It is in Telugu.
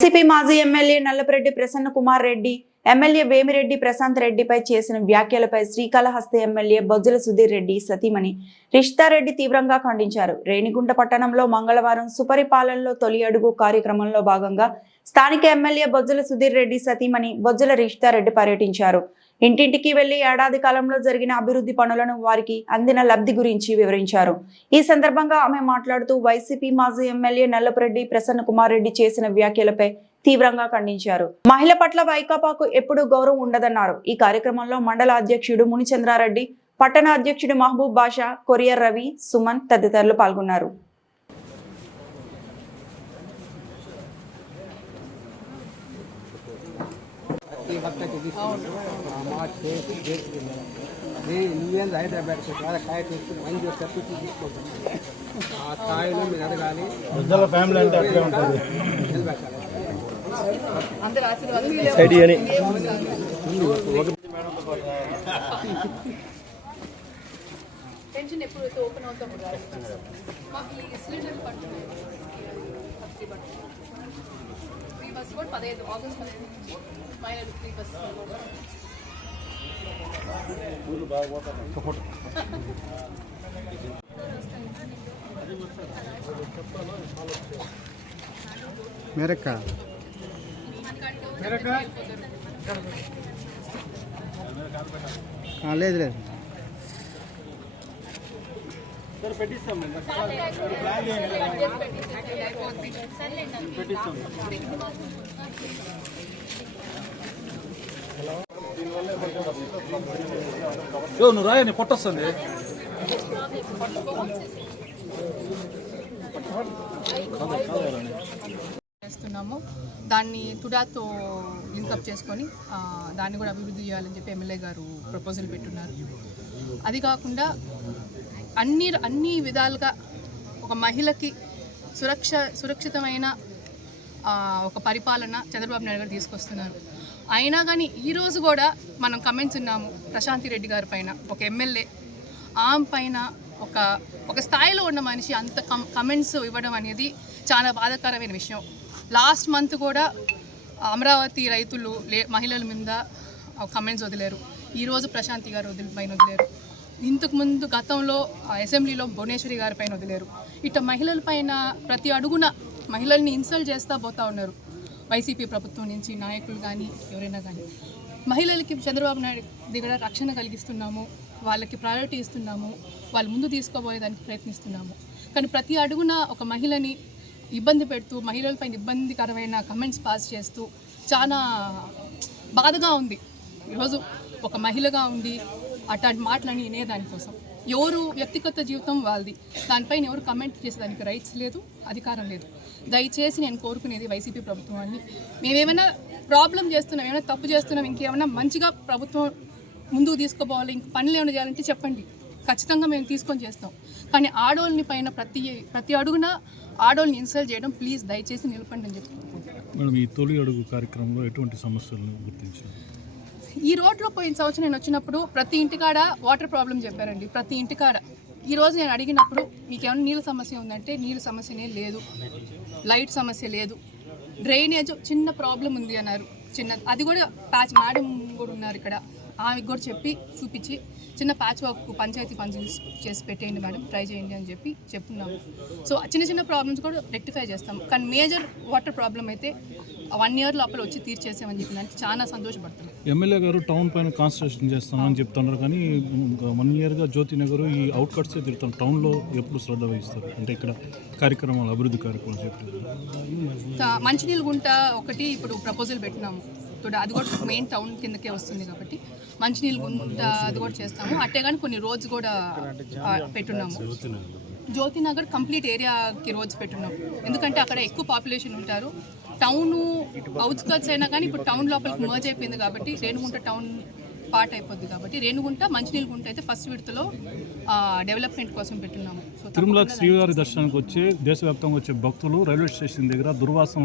వైసీపీ మాజీ ఎమ్మెల్యే నల్లపరెడ్డి ప్రసన్న కుమార్ రెడ్డి ఎమ్మెల్యే వేమిరెడ్డి ప్రశాంత్ రెడ్డిపై చేసిన వ్యాఖ్యలపై శ్రీకాళహస్తి ఎమ్మెల్యే బొజ్జల సుధీర్ రెడ్డి సతీమణి రిష్తారెడ్డి తీవ్రంగా ఖండించారు. రేణిగుంట పట్టణంలో మంగళవారం సుపరిపాలనలో తొలి అడుగు కార్యక్రమంలో భాగంగా స్థానిక ఎమ్మెల్యే బొజ్జల సుధీర్ రెడ్డి సతీమణి బొజ్జల రిష్తారెడ్డి పర్యటించారు. ఇంటింటికి వెళ్ళి ఏడాది కాలంలో జరిగిన అభివృద్ధి పనులను వారికి అందిన లబ్ధి గురించి వివరించారు. ఈ సందర్భంగా ఆమె మాట్లాడుతూ వైసీపీ మాజీ ఎమ్మెల్యే నల్లపురెడ్డి ప్రసన్న కుమార్ రెడ్డి చేసిన వ్యాఖ్యలపై తీవ్రంగా ఖండించారు. మహిళ పట్ల వైకాపాకు ఎప్పుడూ గౌరవం ఉండదన్నారు. ఈ కార్యక్రమంలో మండల అధ్యక్షుడు మునిచంద్రారెడ్డి పట్టణ అధ్యక్షుడు మహబూబ్ బాషా కొరియర్ రవి సుమన్ తదితరులు పాల్గొన్నారు. నువ్వేం హైదరాబాద్ చాలా కాయ తీసుకుని మంచి తప్పించి తీసుకుంటాను ఆ స్థాయిలో మీరు అడగాలి ఫ్యామిలీ అంటే అట్లే ఉంటుంది. టెన్షన్ ఎప్పుడైతే ఓపెన్ అవుతామో మాకు ఈ సిలిండర్ పడుతున్నాయి ఫ్రీ పడుతుంది ఫ్రీ బస్ కూడా పదహైదు ఆగస్ట్ పదహైదు నుంచి మహిళలు ఫ్రీ బస్ మెరక్క. లేదు లేదు. యో నువ్వు రాయని పొట్టొస్తుంది చేస్తున్నాము. దాన్ని తుడాతో లింకప్ చేసుకొని ఆ, దాన్ని కూడా అభివృద్ధి చేయాలని చెప్పి ఎమ్మెల్యే గారు ప్రపోజల్ పెట్టున్నారు. అది కాకుండా అన్ని అన్ని విధాలుగా ఒక మహిళకి సురక్ష సురక్షితమైన ఒక పరిపాలన చంద్రబాబు నాయుడు గారు తీసుకొస్తున్నారు. అయినా కానీ ఈరోజు కూడా మనం కమెంట్స్ ఉన్నాము ప్రశాంతి రెడ్డి గారి పైన ఒక ఎమ్మెల్యే. ఆమె పైన ఒక ఒక స్థాయిలో ఉన్న మనిషి అంత కం కమెంట్స్ ఇవ్వడం అనేది చాలా బాధాకరమైన విషయం. లాస్ట్ మంత్ కూడా అమరావతి రైతులు లే మహిళల మీద కమెంట్స్ వదిలేరు. ఈరోజు ప్రశాంతి గారు వదిలి పైన వదిలేరు. ఇంతకు ముందు గతంలో అసెంబ్లీలో భువనేశ్వరి గారి పైన వదిలేరు. ఇట్లా మహిళల పైన ప్రతి అడుగున మహిళల్ని ఇన్సల్ట్ చేస్తూ పోతా ఉన్నారు. వైసీపీ ప్రభుత్వం నుంచి నాయకులు కానీ ఎవరైనా కానీ మహిళలకి చంద్రబాబు నాయుడు దగ్గర రక్షణ కలిగిస్తున్నాము వాళ్ళకి ప్రయారిటీ ఇస్తున్నాము వాళ్ళు ముందు తీసుకోబోయేదానికి ప్రయత్నిస్తున్నాము. కానీ ప్రతి అడుగున ఒక మహిళని ఇబ్బంది పెడుతూ మహిళలపైన ఇబ్బందికరమైన కమెంట్స్ పాస్ చేస్తూ చాలా బాధగా ఉంది. ఈరోజు ఒక మహిళగా ఉండి అట్లాంటి మాటలని వినే దానికోసం ఎవరు వ్యక్తిగత జీవితం వాళ్ళది. దానిపైన ఎవరు కమెంట్ చేసేదానికి రైట్స్ లేదు అధికారం లేదు. దయచేసి నేను కోరుకునేది వైసీపీ ప్రభుత్వాన్ని మేమేమైనా ప్రాబ్లం చేస్తున్నాం ఏమైనా తప్పు చేస్తున్నాం ఇంకేమైనా మంచిగా ప్రభుత్వం ముందుకు తీసుకోపోవాలి ఇంక పనులు ఏమైనా చేయాలంటే చెప్పండి. ఖచ్చితంగా మేము తీసుకొని చేస్తాం. కానీ ఆడోళ్ళని పైన ప్రతి ప్రతి అడుగున ఆడోళ్ళని ఇన్సల్ట్ చేయడం ప్లీజ్ దయచేసి నిలపండి అని చెప్పి. మేడం ఈ తొలి అడుగు కార్యక్రమంలో ఎటువంటి సమస్యలను గుర్తించారు? ఈ రోడ్లో పోయిన సంవత్సరం నేను వచ్చినప్పుడు ప్రతి ఇంటికాడ వాటర్ ప్రాబ్లం చెప్పారండి ప్రతి ఇంటికాడ. ఈ రోజు నేను అడిగినప్పుడు మీకు ఏమైనా నీళ్ళ సమస్య ఉందంటే నీళ్ళ సమస్యనే లేదు లైట్ సమస్య లేదు డ్రైనేజ్ చిన్న ప్రాబ్లం ఉంది అన్నారు. చిన్న అది కూడా ప్యాచ్ మేడం కూడా ఉన్నారు ఇక్కడ. ఆమెకు కూడా చెప్పి చూపించి చిన్న ప్యాచ్ వర్క్ పంచాయతీ పని చేసి- పెట్టేయండి మేడం ట్రై చేయండి అని చెప్పి చెప్తున్నాము. సో చిన్న చిన్న ప్రాబ్లమ్స్ కూడా రెక్టిఫై చేస్తాము. కానీ మేజర్ వాటర్ ప్రాబ్లం అయితే వన్ ఇయర్ లోపల వచ్చి తీర్చేసామని చెప్పినానికి చాలా సంతోషపడుతున్నాం ఎమ్మెల్యే గారు టౌన్ పైన కాన్సన్ట్రేషన్ చేస్తామని చెప్తున్నారు కానీ వన్ ఇయర్గా జ్యోతి నగర్ ఈ అవుట్కట్సే తిరుగుతాం. టౌన్లో ఎప్పుడు శ్రద్ధ వహిస్తారు? అంటే ఇక్కడ కార్యక్రమాలు అభివృద్ధి కార్యక్రమాలు తా- మంచినీళ్ళ గుంట ఒకటి ఇప్పుడు ప్రపోజల్ పెట్టినాము. ఇప్పుడు అది కూడా మెయిన్ టౌన్ కిందకే వస్తుంది కాబట్టి మంచినీళ్ళ గుంట అది కూడా చేస్తాము. అట్టే కానీ కొన్ని రోడ్స్ కూడా పెట్టున్నాము. జ్యోతి నగర్ కంప్లీట్ ఏరియాకి రోడ్స్ పెట్టున్నాం. ఎందుకంటే అక్కడ ఎక్కువ పాపులేషన్ ఉంటారు. టౌన్ అవుట్స్కట్స్ అయినా కానీ ఇప్పుడు టౌన్ లోపలికి మర్జ్ అయిపోయింది కాబట్టి రేణుగుంట టౌన్ పార్ట్ అయిపోద్ది కాబట్టి రేణుగుంట మంచినీళ్ళ గుంట అయితే ఫస్ట్ విడతలో డెవలప్మెంట్ కోసం పెట్టున్నాము. తిరుమల శ్రీవారి దర్శనానికి వచ్చే దేశవ్యాప్తంగా వచ్చే భక్తులు రైల్వే స్టేషన్ దగ్గర దుర్వాసన